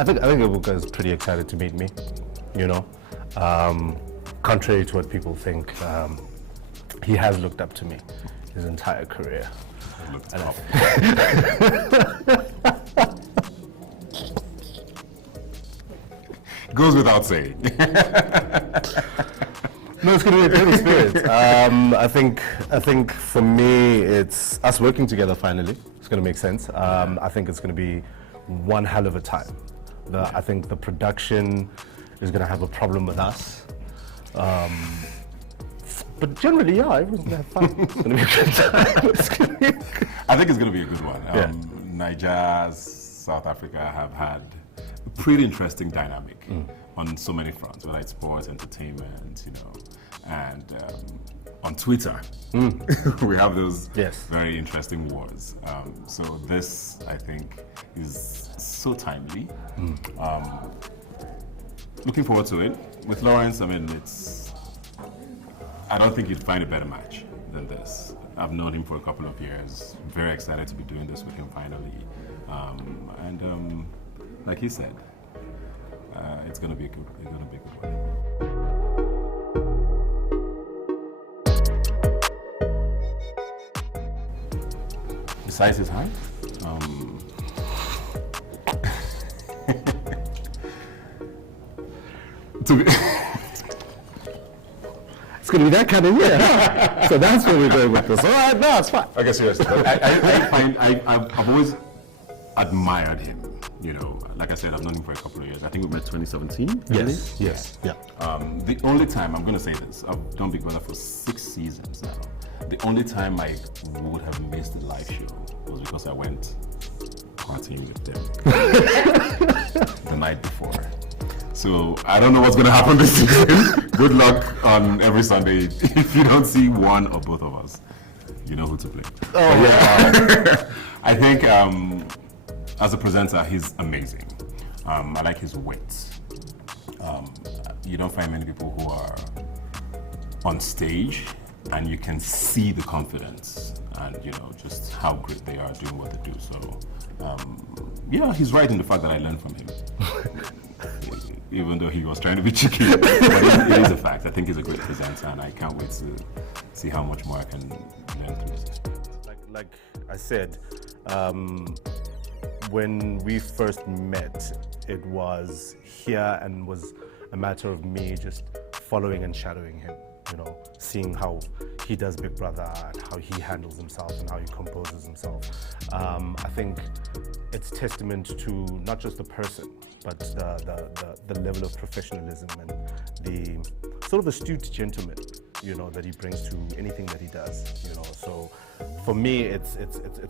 I think Ebuka is pretty excited to meet me, you know. Contrary to what people think, he has looked up to me his entire career. Looked up. Goes without saying. No, it's going to be a great experience. I think for me, it's us working together finally. It's going to make sense. I think it's going to be one hell of a time. I think the production is going to have a problem with us. But generally, yeah, everyone's going to have fun. It's going to be a good time. I think it's going to be a good one. Niger, South Africa have had a pretty interesting dynamic on so many fronts, whether it's sports, entertainment, you know, and on Twitter, we have those very interesting wars. So this, I think, is so timely. Looking forward to it. With Lawrence, I mean, I don't think you'd find a better match than this. I've known him for a couple of years. Very excited to be doing this with him finally. Like he said, it's going to be a good one. Besides his height, it's going to be that kind of year. So that's where we're going with this. All right, no, it's fine. Okay, seriously. I've always admired him. You know, like I said, I've known him for a couple of years. I think we met 2017. Yes. Yeah. The only time, I'm going to say this, I've done Big Brother for 6 seasons now. The only time I would have missed the live show was because I went partying with them the night before. So I don't know what's going to happen this season. Good luck on every Sunday. If you don't see one or both of us, you know who to blame. Oh, yeah. I think as a presenter, he's amazing. I like his wit. You don't find many people who are on stage and you can see the confidence and, you know, just how great they are doing what they do. So, yeah, he's right in the fact that I learned from him. Even though he was trying to be cheeky, but it is a fact. I think he's a great presenter, and I can't wait to see how much more I can learn through this experience. Like I said, when we first met, it was here and was a matter of me just following and shadowing him, you know, seeing how he does Big Brother and how he handles himself and how he composes himself. I think it's testament to not just the person, but the level of professionalism and the sort of astute gentleman, you know, that he brings to anything that he does, you know. So for me, it's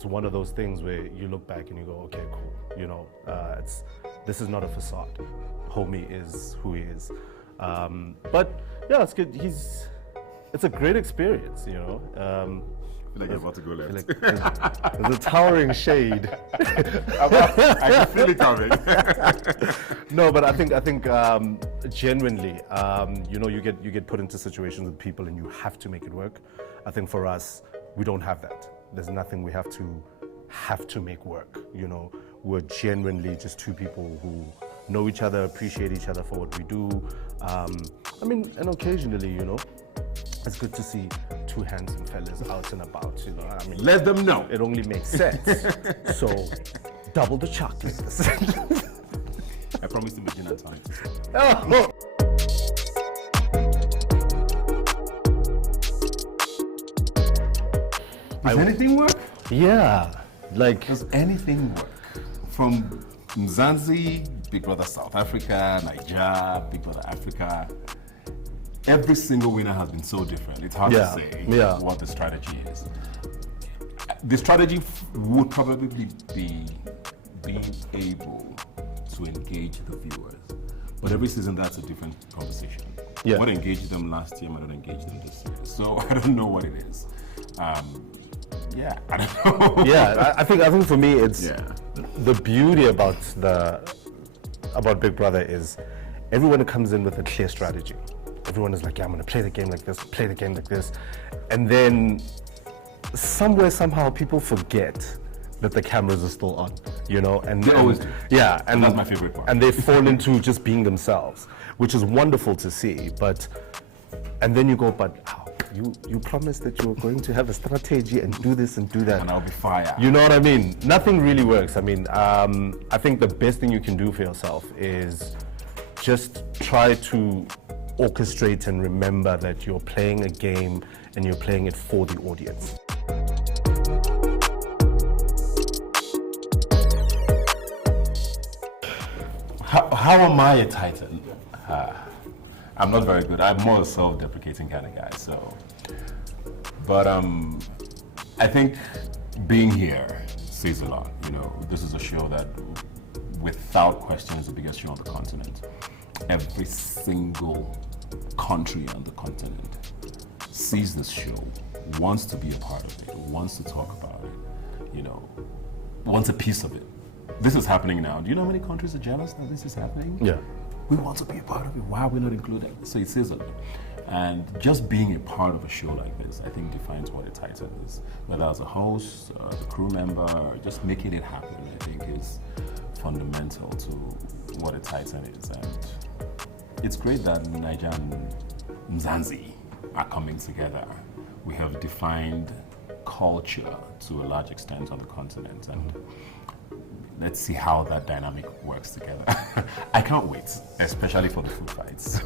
one of those things where you look back and you go, okay, cool, you know, this is not a facade. Homie is who he is. But yeah, it's good. It's a great experience, you know. I feel like you're about to go left. Like there's a towering shade. I can feel it coming. No, but I think genuinely, you know, you get put into situations with people and you have to make it work. I think for us, we don't have that. There's nothing we have to make work. You know, we're genuinely just two people who know each other, appreciate each other for what we do. I mean, and occasionally, you know, it's good to see two handsome fellas out and about, you know. I mean, let them know. It only makes sense. So, double the chocolate. I promised him a gin and tonic. Oh. Does anything work? Yeah. Like, does anything work? From Mzansi, Big Brother South Africa, Niger, Big Brother Africa. Every single winner has been so different. It's hard to say what the strategy is. The strategy would probably be being able to engage the viewers. But every season, that's a different conversation. Yeah. What engaged them last year might not engage them this year. So I don't know what it is. I don't know. Yeah, I think for me, it's the beauty about Big Brother is everyone comes in with a clear strategy. Everyone is like, yeah, I'm going to play the game like this, play the game like this. And then somewhere, somehow, people forget that the cameras are still on, you know, and They always do. Yeah, and that's my favorite part. And they fall into just being themselves, which is wonderful to see. And then you go, but how? You promised that you were going to have a strategy and do this and do that. And I'll be fired. You know what I mean? Nothing really works. I mean, I think the best thing you can do for yourself is just try to orchestrate and remember that you're playing a game and you're playing it for the audience. How am I a Titan? I'm not very good. I'm more a self-deprecating kind of guy. But I think being here says a lot. You know, this is a show that, without question, is the biggest show on the continent. Every single country on the continent sees this show, wants to be a part of it, wants to talk about it, you know, wants a piece of it. This is happening now. Do you know how many countries are jealous that this is happening? Yeah. We want to be a part of it. Why are we not included? So it says a lot. And just being a part of a show like this, I think, defines what a Titan is. Whether as a host, a crew member, or just making it happen, I think is fundamental to what a Titan is. And it's great that Niger and Mzansi are coming together. We have defined culture to a large extent on the continent, and let's see how that dynamic works together. I can't wait, especially for the food fights.